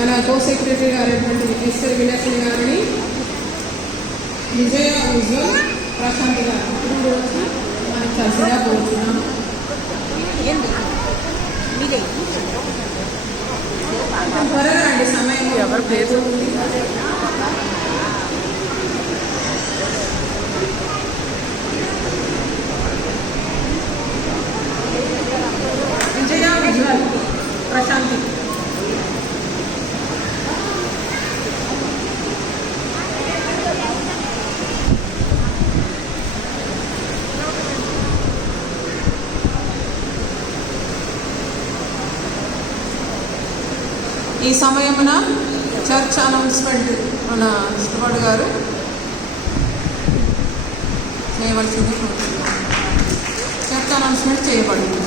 మన కో సెక్రటరీ గారైనటువంటి ఎస్ఆర్ విలాసన్ గారిని విజయ ఉజ్వల్ ప్రశాంత్ గారు ఇప్పుడు వచ్చి మనకి చర్చగా కోరుతున్నాము. త్వరగా రండి, సమయం ఎవరు ప్లేస్ విజయ ఉజ్వల్ ప్రశాంతి. ఈ సమయమున చర్చ్ అనౌన్స్మెంట్ మన శ్రీవాడు గారు చేయవలసింది. చర్చ్ అనౌన్స్మెంట్ చేయబడింది.